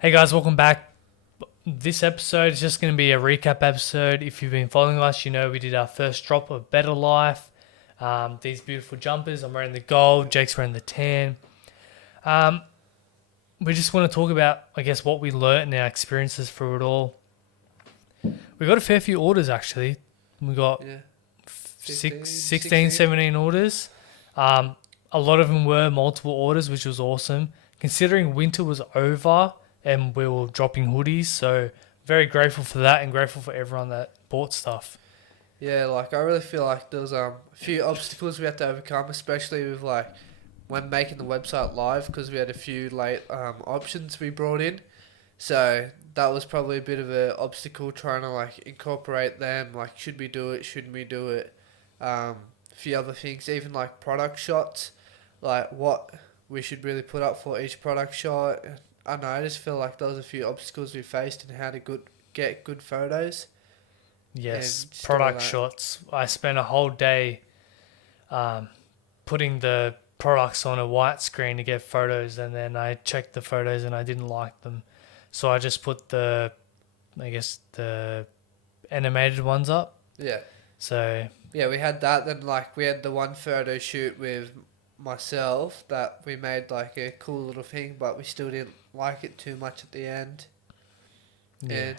Hey guys, welcome back. This episode is just going to be a recap episode. If you've been following us, you know we did our first drop of Better Life. These beautiful jumpers. I'm wearing the gold. Jake's wearing the tan. Um, we just want to talk about, I guess, what we learnt and our experiences through it all. We got a fair few orders actually. We got Yeah, 6, 15, 16, 16. 17 orders. Um, a lot of them were multiple orders, which was awesome. Considering winter was over and we were dropping hoodies, so very grateful for that and grateful for everyone that bought stuff. Yeah, like I really feel like there's a few obstacles we had to overcome, especially with like when making the website live, because we had a few late options we brought in. So that was probably a bit of an obstacle trying to like incorporate them. Like, should we do it? Shouldn't we do it? A few other things, even like product shots, like what we should really put up for each product shot. I don't know. I just feel like there was a few obstacles we faced in how to get good photos Yes, and just all product that. shots. I spent a whole day um, putting the products on a white screen to get photos, and then I checked the photos and I didn't like them, so I just put I guess, the animated ones up. Yeah, So yeah. We had that. Then like we had the one photo shoot with myself that we made like a cool little thing, but we still didn't like it too much at the end. yeah, And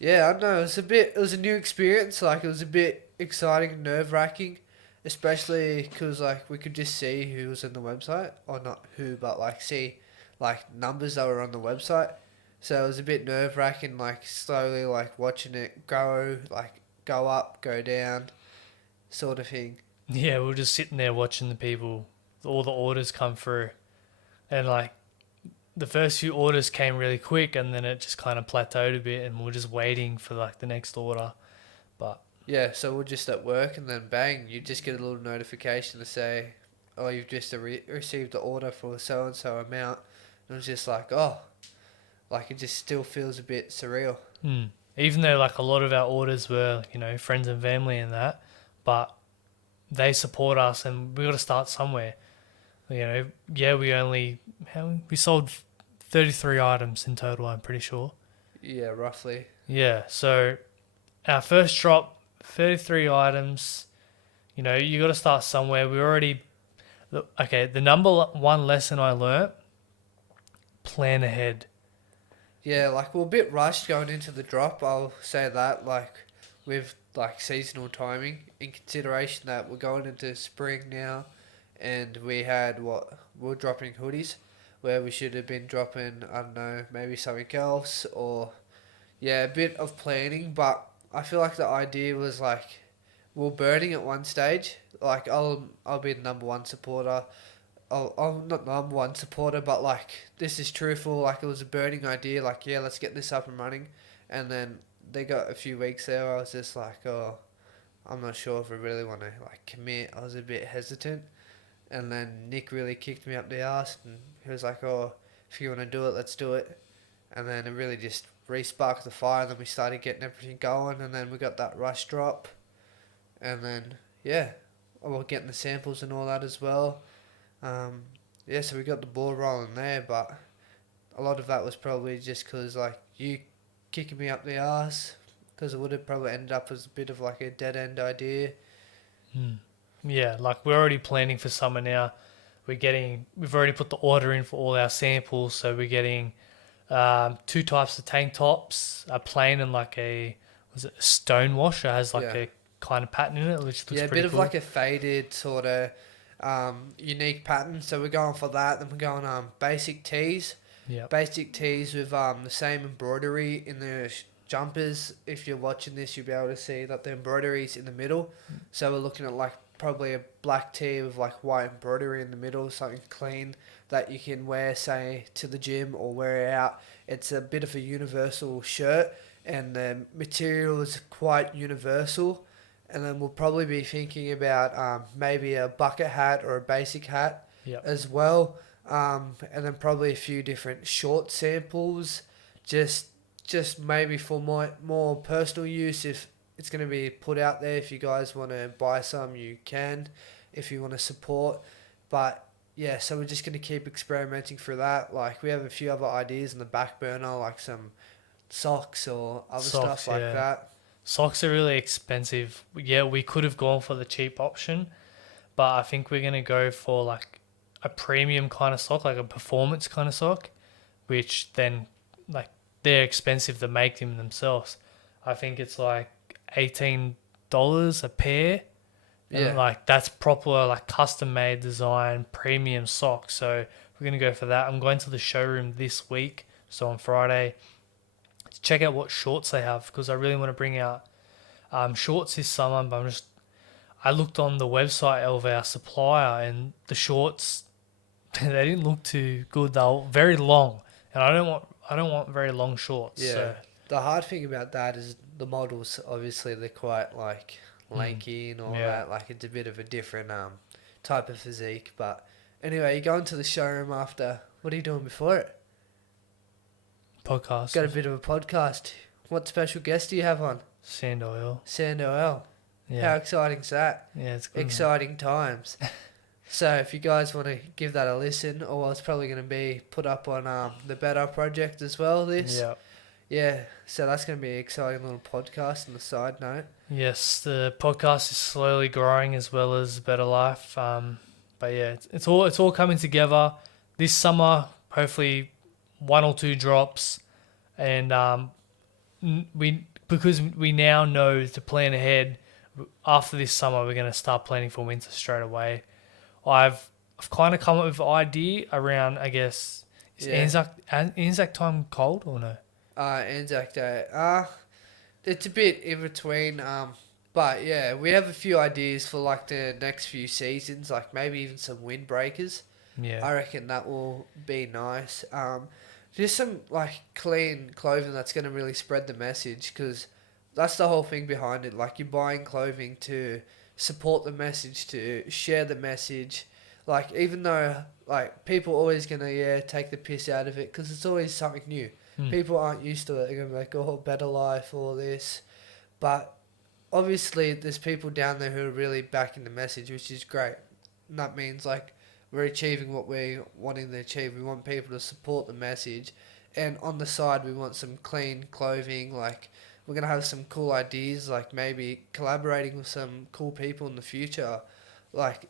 yeah, I don't know. It was a new experience. Like it was a bit exciting and nerve wracking, especially because like we could just see who was in the website, or not who, but like see like numbers that were on the website. So it was a bit nerve wracking, like slowly like watching it go up, go down, sort of thing. yeah, we were just sitting there watching the people, all the orders come through, and like the first few orders came really quick, and then it just kind of plateaued a bit, and we're just waiting for like the next order. But Yeah, so we're just at work, and then bang, you just get a little notification to say, "Oh, you've just received the order for so and so amount." And it was just like, oh, like it just still feels a bit surreal. even though like a lot of our orders were, friends and family and that, but they support us, and we got to start somewhere. Yeah, we sold 33 items in total. I'm pretty sure. Yeah, roughly. Yeah, so our first drop, 33 items. You got to start somewhere. We already okay. The number one lesson I learnt: plan ahead. Yeah, like we're a bit rushed going into the drop. I'll say that, like with like seasonal timing, in consideration that we're going into spring now, and we had what we're dropping hoodies, where we should have been dropping I don't know maybe something else or yeah a bit of planning. But I feel like the idea was like we're burning at one stage. Like I'll be the number one supporter. I'm not the number one supporter, but like this is truthful. Like it was a burning idea. Like yeah, let's get this up and running, and then they got a few weeks there. I was just like, oh, I'm not sure if I really want to like commit. I was a bit hesitant, and then Nick really kicked me up the ass, and he was like, oh, if you want to do it, let's do it. And then it really just re-sparked the fire. And then we started getting everything going, and then we got that rush drop, and then yeah, we're getting the samples and all that as well. Um, yeah, so we got the ball rolling there, but a lot of that was probably just because like you kicking me up the ass, because it would have probably ended up as a bit of like a dead end idea. Yeah, like we're already planning for summer now. We've already put the order in for all our samples, so we're getting two types of tank tops, a plain and like was it a stone wash? It has like Yeah, a kind of pattern in it, which looks yeah, a pretty bit of cool. like a faded sort of unique pattern. So we're going for that. Then we're going basic tees, Yeah. with the same embroidery in the jumpers. If you're watching this, you'll be able to see that the embroidery's in the middle. So we're looking at like probably a black tee with like white embroidery in the middle, something clean that you can wear, say, to the gym or wear out. It's a bit of a universal shirt, and the material is quite universal. And then we'll probably be thinking about maybe a bucket hat or a basic hat Yeah. as well, and then probably a few different short samples, just just maybe for more personal use. If it's going to be put out there, if you guys want to buy some, you can. If you want to support, but yeah, so we're just going to keep experimenting through that. Like, we have a few other ideas in the back burner, like some socks or other stuff Socks, like yeah. that. Socks are really expensive. Yeah, we could have gone for the cheap option, but I think we're gonna go for like a premium kind of sock, like a performance kind of sock, which then like they're expensive to make them themselves. I think it's like $18 a pair, and Yeah. like that's proper like custom made design premium socks. So we're gonna go for that. I'm going to the showroom this week, so on Friday, to check out what shorts they have because I really want to bring out shorts this summer. But I looked on the website of our supplier and the shorts they didn't look too good. They were very long, and I don't want very long shorts. Yeah. So The hard thing about that is the models, obviously, they're quite, like, mm, lanky and all yeah, that. Like, it's a bit of a different type of physique. But anyway, you're going to the showroom after. What are you doing before it? podcast Got a bit of a podcast. What special guest do you have on? sand oil. Sando. How Yeah, exciting's that? yeah, it's good. Man. Exciting times. So if you guys want to give that a listen, or it's probably going to be put up on the Betar project as well. This, Yeah. yeah. So that's going to be an exciting little podcast on the side note. Yes, the podcast is slowly growing as well as Better Life. But yeah, it's all coming together this summer. Hopefully, one or two drops, and we because we now know to plan ahead. After this summer, we're going to start planning for winter straight away. I've kind of come up with an idea around. I guess is Yeah. Anzac time cold or no? Anzac Day. It's a bit in between. But yeah, we have a few ideas for like the next few seasons. Like maybe even some windbreakers. Yeah, I reckon that will be nice. Just some like clean clothing that's going to really spread the message because that's the whole thing behind it. Like you're buying clothing to support the message, to share the message. Like even though like people always gonna take the piss out of it because it's always something new. Hmm. People aren't used to it. They're gonna be like, oh, better life, all this, but obviously there's people down there who are really backing the message, which is great. And that means like we're achieving what we're wanting to achieve. We want people to support the message, and on the side we want some clean clothing. Like we're gonna have some cool ideas, like maybe collaborating with some cool people in the future. Like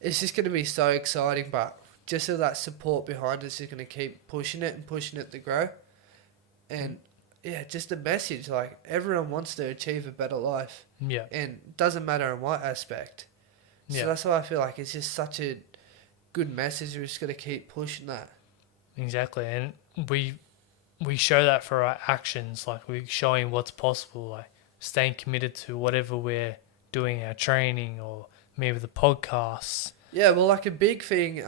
it's just gonna be so exciting, but just so that support behind us is gonna keep pushing it and pushing it to grow. And yeah, just the message like everyone wants to achieve a better life, yeah, and it doesn't matter in what aspect. So yeah. that's why I feel like it's just such a good message. We're just gonna keep pushing that. Exactly, and we show that for our actions. Like we're showing what's possible. Like staying committed to whatever we're doing, our training or maybe the podcasts. Yeah, well, like a big thing.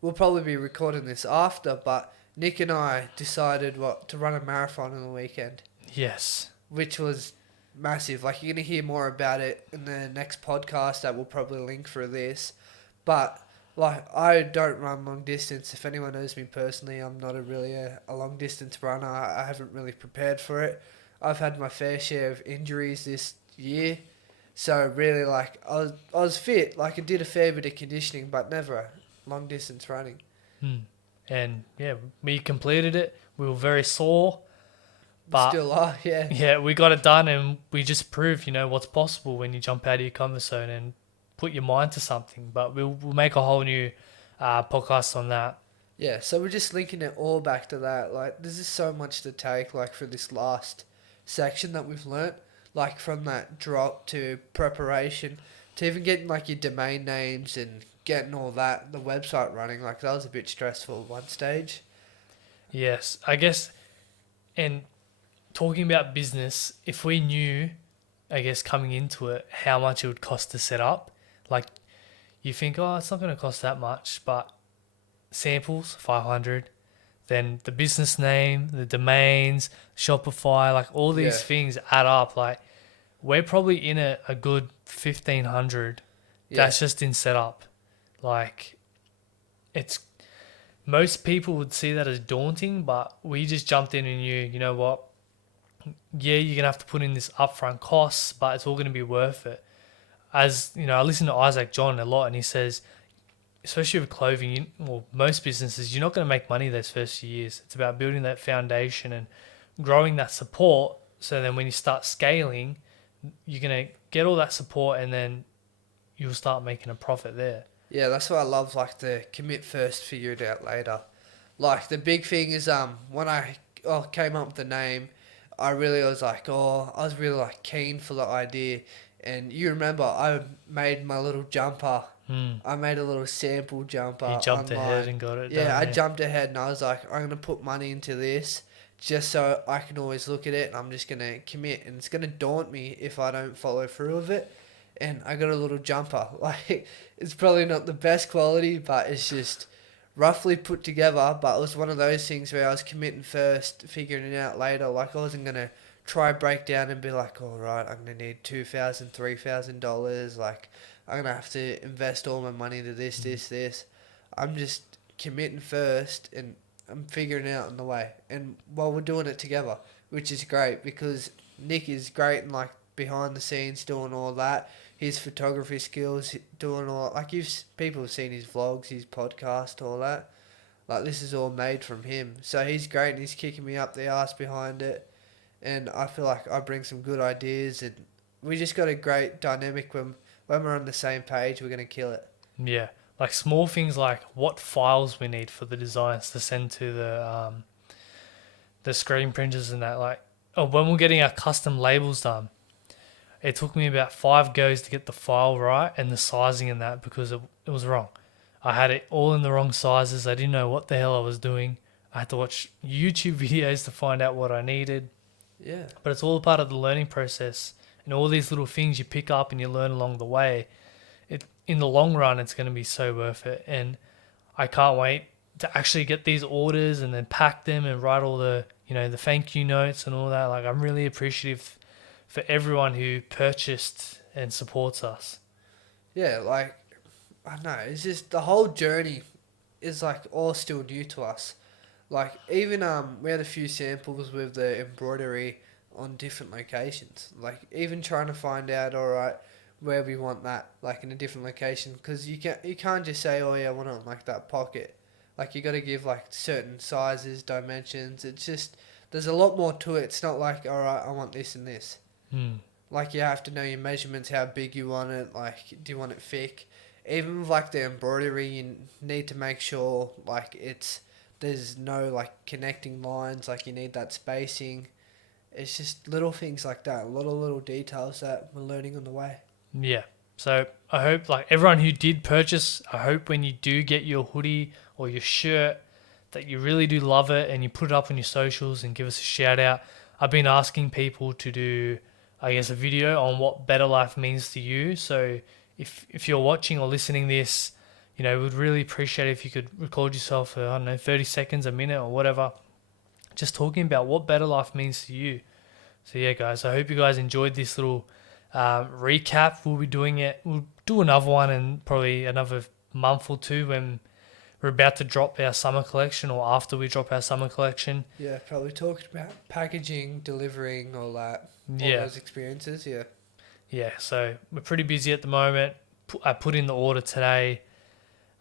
We'll probably be recording this after, but Nick and I decided what to run a marathon on the weekend, Yes. which was massive. Like you're gonna hear more about it in the next podcast that we'll probably link for this. But like I don't run long distance. If anyone knows me personally, I'm not a long distance runner. I haven't really prepared for it. I've had my fair share of injuries this year. So really like I was fit, like I did a fair bit of conditioning but never long distance running. Hmm. And yeah, we completed it. We were very sore, but Still are, yeah. yeah, we got it done, and we just proved, what's possible when you jump out of your comfort zone and put your mind to something. But we'll make a whole new podcast on that. Yeah, so we're just linking it all back to that. Like, there's just so much to take, like, for this last section that we've learnt. Like, from that drop to preparation to even getting, like, your domain names and getting all that, the website running. Like, that was a bit stressful at one stage. Yes, I guess. And talking about business, if we knew, I guess coming into it, how much it would cost to set up, like you think, oh, it's not going to cost that much, but samples 500, then the business name, the domains, Shopify, like all these Yeah. things add up. Like we're probably in a good 1,500. Yeah. That's just in setup. Like it's most people would see that as daunting, but we just jumped in and knew, you know what? Yeah, you're gonna have to put in this upfront costs, but it's all gonna be worth it. As you know, I listen to Isaac John a lot, and he says especially with clothing, well, most businesses, you're not going to make money those first few years. It's about building that foundation and growing that support. So then when you start scaling, you're going to get all that support and then you'll start making a profit there. Yeah, that's why I love like the commit first, figure it out later. Like the big thing is when I came up with the name, I really was like I was really like keen for the idea, and you remember I made my little jumper. Hmm. I made a little sample jumper You jumped ahead online. and got it Yeah, done. I Yeah. jumped ahead and I was like, I'm gonna put money into this just so I can always look at it, and I'm just gonna commit, and it's gonna daunt me if I don't follow through with it. And I got a little jumper. Like it's probably not the best quality, but it's just roughly put together. But it was one of those things where I was committing first, figuring it out later. Like I wasn't gonna try break down and be like, all right, I'm gonna need $2,000, $3,000. Like I'm gonna have to invest all my money into this. I'm just committing first, and I'm figuring it out on the way. And while we're doing it together, which is great because Nick is great and like behind the scenes doing all that. His photography skills, doing all like people have seen his vlogs, his podcast, all that. Like this is all made from him, so he's great and he's kicking me up the ass behind it. And I feel like I bring some good ideas, and we just got a great dynamic when we're on the same page. We're gonna kill it. Yeah. Like small things like what files we need for the designs to send to the screen printers and that. Like, oh, when we're getting our custom labels done, it took me about 5 goes to get the file right and the sizing and that because it was wrong. I had it all in the wrong sizes. I didn't know what the hell I was doing. I had to watch YouTube videos to find out what I needed. Yeah. But it's all a part of the learning process, and all these little things you pick up and you learn along the way. In the long run, it's going to be so worth it. And I can't wait to actually get these orders and then pack them and write all the the thank you notes and all that. Like I'm really appreciative for everyone who purchased and supports us. Yeah, like I don't know, it's just the whole journey is like all still new to us. Like even we had a few samples with the embroidery on different locations. Like even trying to find out all right where we want that like in a different location, because you can't just say oh yeah I want it on like that pocket. Like you got to give like certain sizes, dimensions. It's just there's a lot more to it. It's not like all right I want this and this. Hmm. Like you have to know your measurements, how big you want it. Like do you want it thick? Even with like the embroidery, you need to make sure like there's no like connecting lines. Like you need that spacing. It's just little things like that. A lot of little details that we're learning on the way. Yeah. So I hope like everyone who did purchase, I hope when you do get your hoodie or your shirt that you really do love it and you put it up on your socials and give us a shout out. I've been asking people to do, I guess, a video on what better life means to you. So if you're watching or listening this, we'd really appreciate it if you could record yourself for, I don't know, 30 seconds, a minute or whatever, just talking about what better life means to you. So yeah, guys, I hope you guys enjoyed this little recap. We'll be doing it. We'll do another one in probably another month or two when we're about to drop our summer collection or after we drop our summer collection. Yeah, probably talked about packaging, delivering, all that. All Yeah. those experiences, yeah. Yeah, so we're pretty busy at the moment. I put in the order today.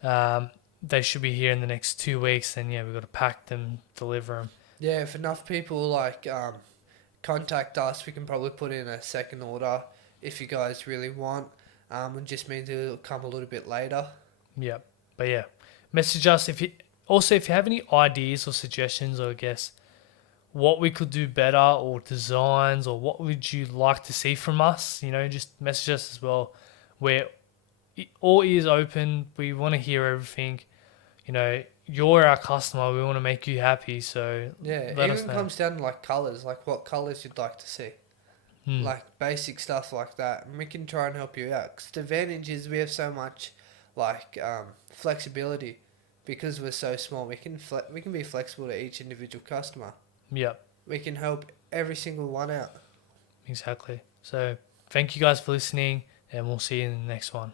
They should be here in the next 2 weeks. And yeah, we've got to pack them, deliver them. Yeah, if enough people like contact us, we can probably put in a second order if you guys really want. It just means it'll come a little bit later. Yeah, but yeah, message us if you have any ideas or suggestions, or I guess what we could do better or designs or what would you like to see from us. Just message us as well. We're all ears open. We want to hear everything. You're our customer. We want to make you happy. So Yeah, let it us even know. comes down to like colours, like what colours you'd like to see. Hmm. Like basic stuff like that, and we can try and help you out. 'Cause the advantage is we have so much like flexibility because we're so small. We can be flexible to each individual customer. Yeah, We can help every single one out. exactly. So thank you guys for listening, and we'll see you in the next one.